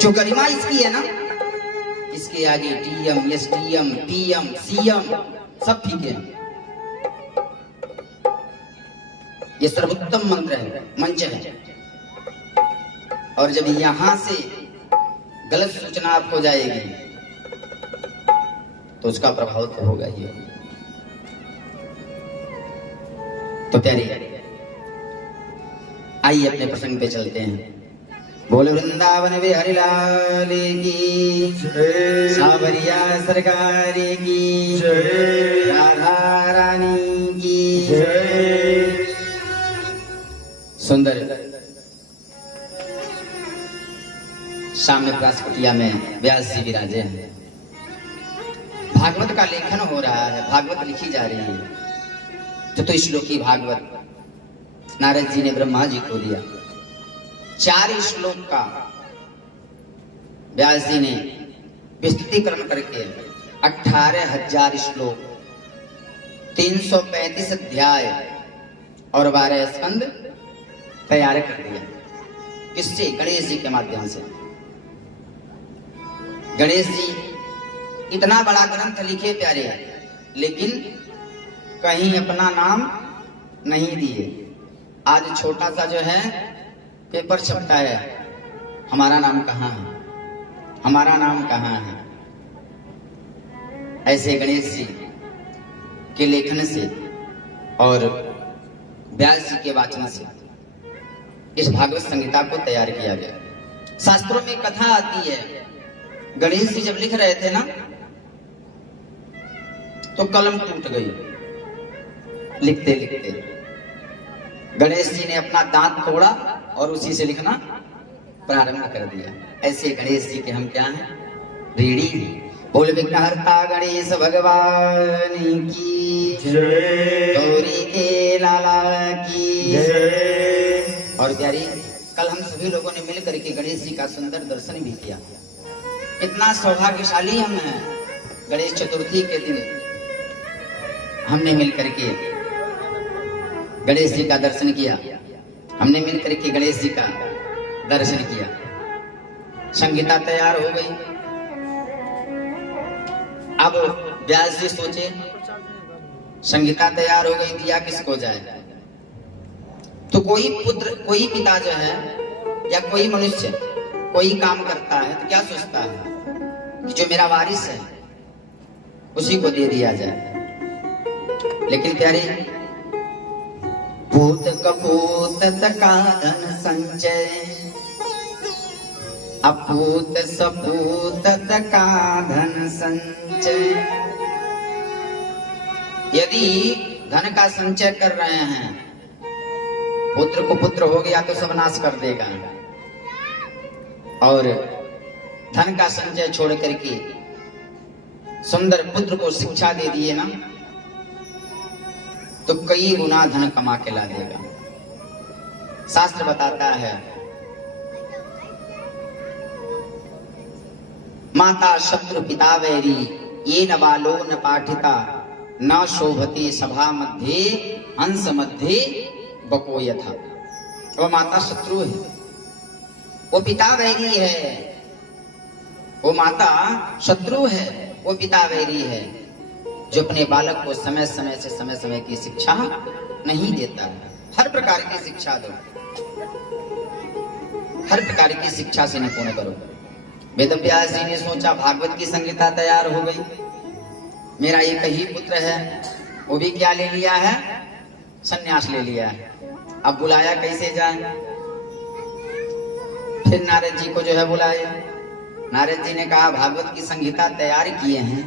जो गरिमा इसकी है ना, इसके आगे डीएम, एसडीएम, पीएम, सीएम सब ठीक है। ये सर्वोत्तम मंत्र है, मंच है। और जब यहां से गलत सूचना आपको जाएगी तो उसका प्रभाव तो होगा ही। तो प्यारी आइए अपने प्रसंग पे चलते हैं। बोल वृंदावन बिहारी लाल की, सावरिया सरकार की, राधा रानी की। सुंदर सामने प्रासकुटिया में व्यास जी विराजे हैं। भागवत का लेखन हो रहा है, भागवत लिखी जा रही है। चतुश्लोकी भागवत नारद जी ने ब्रह्मा जी को दिया। 4 श्लोक का व्यास जी ने विस्तृतीकरण करके 18,000 श्लोक, 335 अध्याय और 12 स्कंद तैयार कर दिया। किससे? गणेश जी के माध्यम से। गणेश जी इतना बड़ा ग्रंथ लिखे प्यारे, लेकिन कहीं अपना नाम नहीं दिए। आज छोटा सा जो है पेपर छपता है, हमारा नाम कहाँ है, हमारा नाम कहाँ है। ऐसे गणेश जी के लेखन से और व्यास जी के वाचन से इस भागवत संहिता को तैयार किया गया। शास्त्रों में कथा आती है, गणेश जी जब लिख रहे थे ना तो कलम टूट गई। लिखते लिखते गणेश जी ने अपना दांत तोड़ा और उसी से लिखना प्रारंभ कर दिया। ऐसे गणेश जी के हम क्या हैं? ऋणी। बोल विघ्नहर्ता गणेश भगवान की जय, गौरी के लाला की जय। और प्यारी, कल हम सभी लोगों ने मिलकर के गणेश जी का सुंदर दर्शन भी किया। कितना सौभाग्यशाली हम हैं। गणेश चतुर्थी के दिन हमने मिलकर के गणेश जी का दर्शन किया, हमने मिलकर के गणेश जी का दर्शन किया। संगीता तैयार हो गई। अब व्यास जी सोचे संगीता तैयार हो गई, दिया किसको जाए? तो कोई पुत्र, कोई पिता जो है या कोई मनुष्य कोई काम करता है तो क्या सोचता है कि जो मेरा वारिस है उसी को दे दिया जाए। लेकिन प्यारे, पूत कपूत का धन संचय, अपूत सपूत का धन संचय। यदि धन का संचय कर रहे हैं, पुत्र को पुत्र हो गया तो सब नाश कर देगा, और धन का संचय छोड़ करके सुंदर पुत्र को शिक्षा दे दिए ना तो कई गुना धन कमा के ला देगा। शास्त्र बताता है, माता शत्रु पिता वैरी, ये न बालो न पाठिता, न शोभते सभा मध्ये, हंस मध्ये बको यथा। वो माता शत्रु है, वो पिता वैरी है। वो माता शत्रु है, वो पिता वैरी है, जो अपने बालक को समय समय की शिक्षा नहीं देता है। हर प्रकार की शिक्षा दो, हर प्रकार की शिक्षा से निपुण करो। वेदव्यास जी ने सोचा भागवत की संहिता तैयार हो गई, मेरा एक ही पुत्र है, वो भी क्या ले लिया है? संन्यास ले लिया है। अब बुलाया कैसे जाए? फिर नारद जी को जो है बुलाया। नारद जी ने कहा भागवत की संहिता तैयार किए हैं,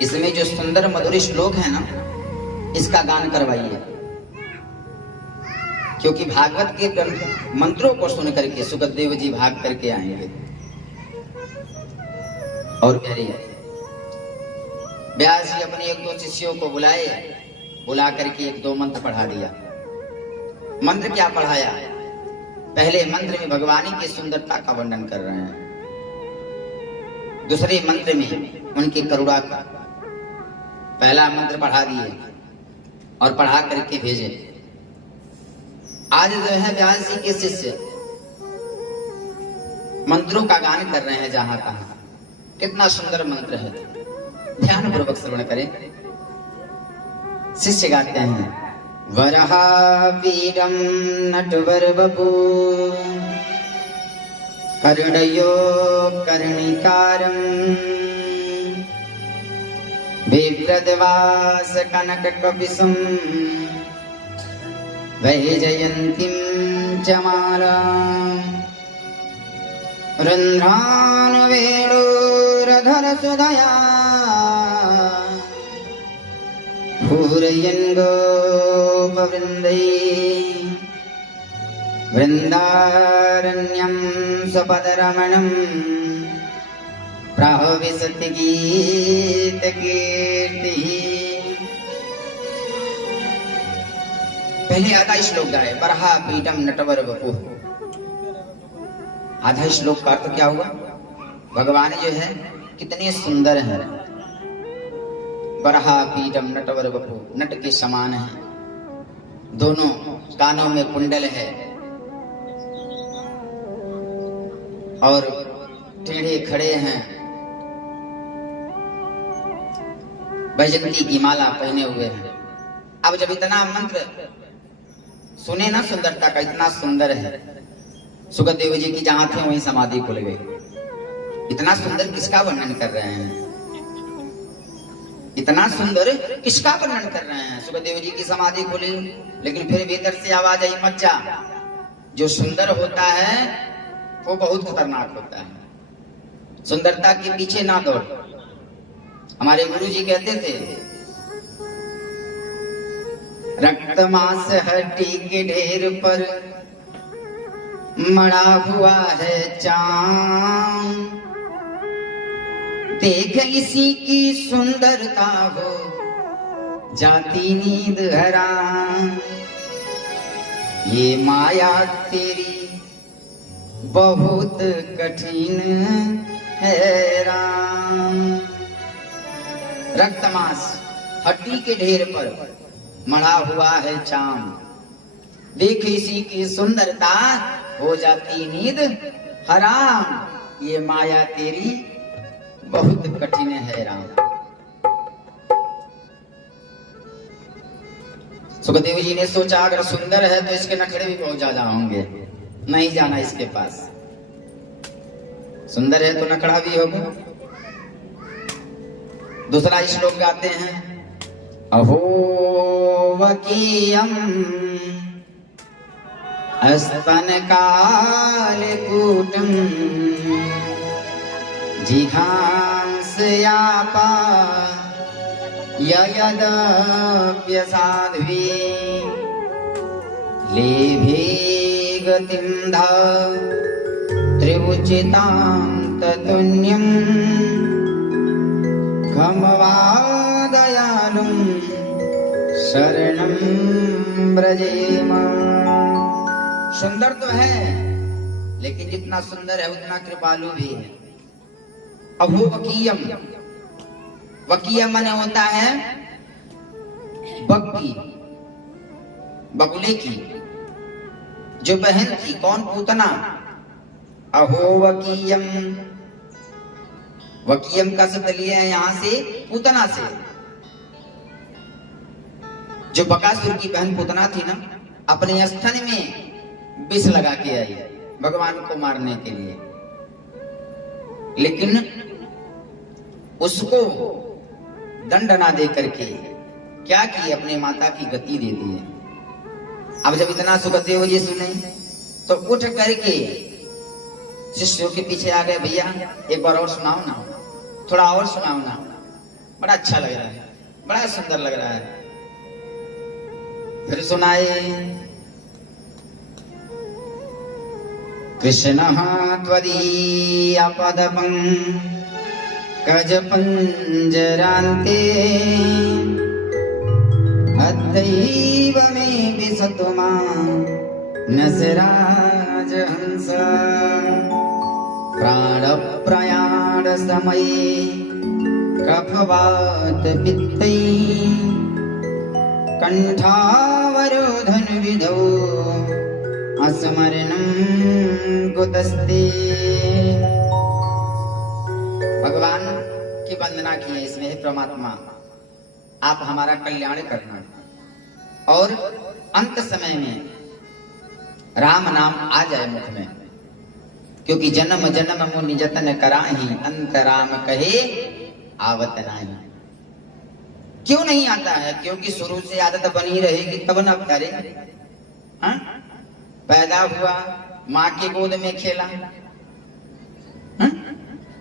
इसमें जो सुंदर मधुर श्लोक है ना, इसका गान करवाइए। क्योंकि भागवत के मंत्रों को सुन करके सुखदेव जी भाग करके आएंगे। और प्यारी, व्यास जी अपने 1-2 शिष्यों को बुलाए, बुला करके 1-2 मंत्र पढ़ा दिया। मंत्र क्या पढ़ाया? पहले मंत्र में भगवानी की सुंदरता का वर्णन कर रहे हैं, दूसरे मंत्र में उनकी करुणा का। पहला मंत्र पढ़ा दिए और पढ़ा करके भेजे। आज जो है व्यास जी के शिष्य मंत्रों का गान कर रहे हैं जहां तहां। कितना सुंदर मंत्र है, ध्यान पूर्वक श्रवण करें। शिष्य गाते हैं, वरहा वीरम नटवर बपू कर्णयो कर्णिकारम विव्रतवास कनक कपिसुम वैजयन्तीं च मालां रन्ध्रानुवेणुरधर सुधया पूरयन् गोपवृन्दैः वृन्दारण्यं सपदरमणम् प्राहविशति गीतकीर्तिः। पहले आधा श्लोक गाए, बरहा पीठम नटवर वपुः। आधा श्लोक का अर्थ क्या हुआ? भगवान जो है कितने सुंदर हैं। बरहा पीठम नटवर वपुः, नट के समान है, दोनों कानों में कुंडल है और टेढ़े खड़े हैं, वैजयंती की माला पहने हुए हैं। अब जब इतना मंत्र सुने ना, सुंदरता का इतना सुंदर है, सुखदेव जी की जहां थे वहीं समाधि खुल गई। इतना सुंदर किसका वर्णन कर रहे हैं? इतना सुंदर किसका वर्णन कर रहे हैं? सुखदेव जी की समाधि खुली, लेकिन फिर भीतर से आवाज आई, मत जा। जो सुंदर होता है वो बहुत खतरनाक होता है। सुंदरता के पीछे ना दौड़। हमारे गुरु जी कहते थे, रक्त मांस हड्डी के ढेर पर मड़ा हुआ है चांद, देख इसी की सुंदरता हो जाती नींद हराम। ये माया तेरी बहुत कठिन है राम। रक्त मांस हड्डी के ढेर पर मढ़ा हुआ है चाम, देख इसी की सुंदरता हो जाती नींद हराम। ये माया तेरी बहुत कठिन है राम। सुखदेव जी ने सोचा, अगर सुंदर है तो इसके नखरे भी बहुत ज्यादा होंगे, नहीं जाना इसके पास। सुंदर है तो नखड़ा भी होगा। दूसरा श्लोक गाते हैं, अहो वकीयम स्तन कालकूटम जिघांसयापा ययदप्यसाध्वी लेभे गतिं धा त्रिउचितां ततुन्यं खमवादयालुं शरणं व्रजेम। सुंदर तो है, लेकिन जितना सुंदर है उतना कृपालु भी है। अहो वकीयम, वकीयम माने होता है बग्गी, बगुले की जो बहन थी। कौन? पूतना। अहो वकीयम, वकीयम का शब्द लिया है यहां से पूतना से। जो बकासुर की बहन पूतना थी ना, अपने स्तन में विष लगा के आई भगवान को मारने के लिए, लेकिन उसको दंड ना दे करके क्या की, अपने माता की गति दे दी है। अब जब इतना सुखदेव जी सुने तो उठ करके शिष्यों के पीछे आ गए, भैया एक बार और सुनाओ ना, थोड़ा और सुनाओ ना, बड़ा अच्छा लग रहा है, बड़ा सुंदर लग रहा है। फिर सुनाए, कृष्णः त्वदीयपदपं गजपञ्जरान्ते अद्यैव मे विशतु मां नसराजहंस। प्राणप्रयाणसमये कफवात पित्तै कंठावरोधन विधौ अस्मरणं कुतस्ते। प्रार्थना की है इसमें, हे परमात्मा आप हमारा कल्याण करना और अंत समय में राम नाम आ जाए मुख में, क्योंकि जन्म जन्म मुनि जतन कराही अंत राम कहे आवत नाही। क्यों नहीं आता है? क्योंकि शुरू से आदत बनी रहेगी तब न करे। हाँ? पैदा हुआ माँ के गोद में खेला, हाँ?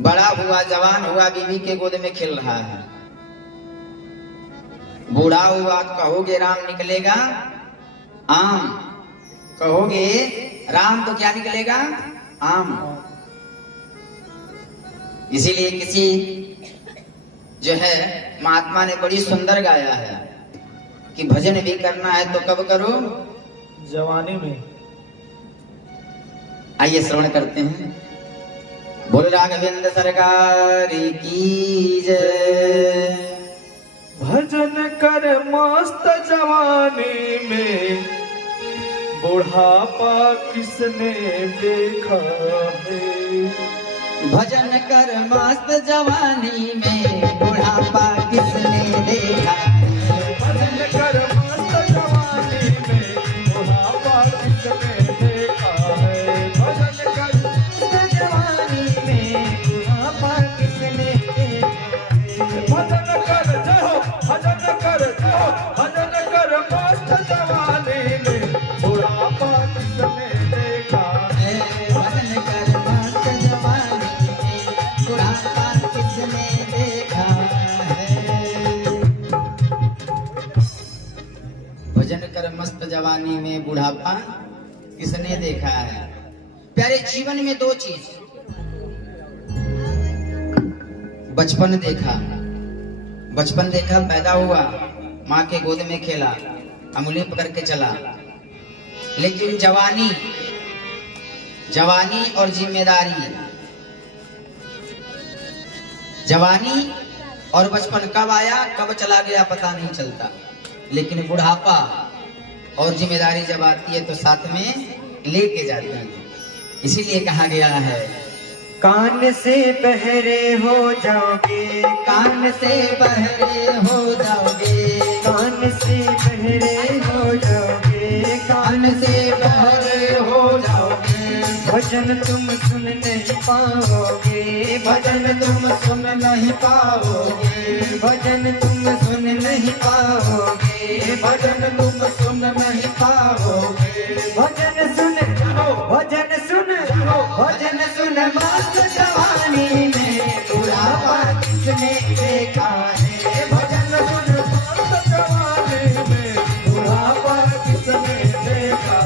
बड़ा हुआ जवान हुआ बीवी के गोद में खेल रहा है, बूढ़ा हुआ कहोगे राम निकलेगा आम, कहोगे राम तो क्या निकलेगा आम। इसीलिए किसी जो है महात्मा ने बड़ी सुंदर गाया है कि भजन भी करना है तो कब करो? जवानी में। आइए श्रवण करते हैं। बोल राघवेंद्र सरकार की जय। भजन कर मस्त जवानी में बुढ़ापा किसने देखा है। भजन कर मस्त जवानी में बुढ़ापा किसने देखा है। भजन कर मस्त जवानी में बुढ़ापा किसने देखा है। भजन कर मस्त जवानी में बुढ़ापा किसने देखा है। भजन कर जाओ, भजन कर जाओ, भजन कर मस्त जवानी में बुढ़ापा किसने देखा है। भजन कर मस्त जवानी में बुढ़ापा किसने देखा है। भजन कर मस्त जवानी में बुढ़ापा किसने देखा है। प्यारे जीवन में दो चीज, बचपन देखा, बचपन देखा, पैदा हुआ माँ के गोद में खेला, अंगुली पकड़ के चला। लेकिन जवानी, जवानी और जिम्मेदारी, जवानी और बचपन कब आया कब चला गया पता नहीं चलता, लेकिन बुढ़ापा और जिम्मेदारी जब आती है तो साथ में लेके जाती है। इसीलिए कहा गया है कान से बहरे हो जाओगे, कान से बहरे हो जाओगे, कान से बहरे हो जाओगे, कान से बहरे हो जाओगे। भजन तुम सुन नहीं पाओगे, भजन तुम सुन नहीं पाओगे, भजन तुम सुन नहीं पाओगे, भजन तुम सुन नहीं पाओगे। भजन सुन, भजन सुन, भजन सुन मस्त जवानी में बुढ़ापा किसने देखा है।